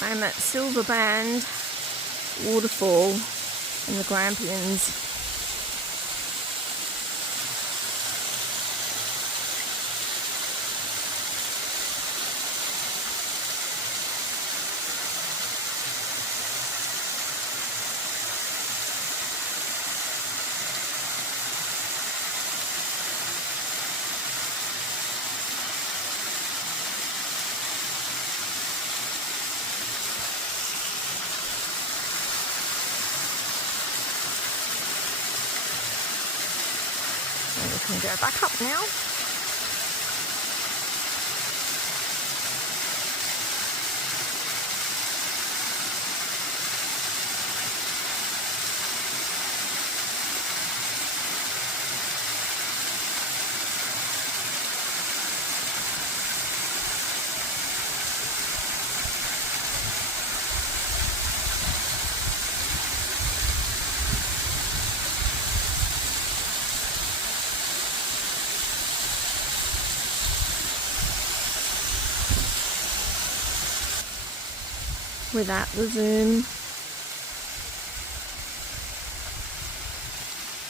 I'm at Silver Band Waterfall in the Grampians. And we can go back up now. Without the zoom.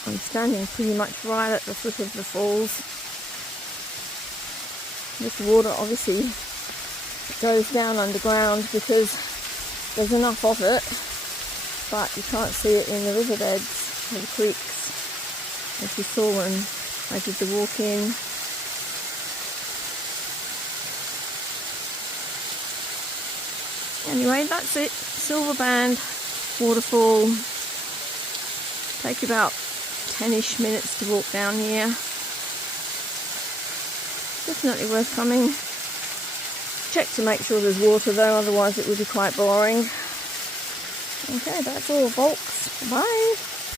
I'm standing pretty much right at the foot of the falls. This water obviously goes down underground because there's enough of it, but you can't see it in the riverbeds or the creeks, as you saw when I did the walk in. Anyway, that's it. Silver Band Waterfall. Take about 10-ish minutes to walk down here. Definitely worth coming. Check to make sure there's water though, otherwise it would be quite boring. Okay, that's all folks. Bye.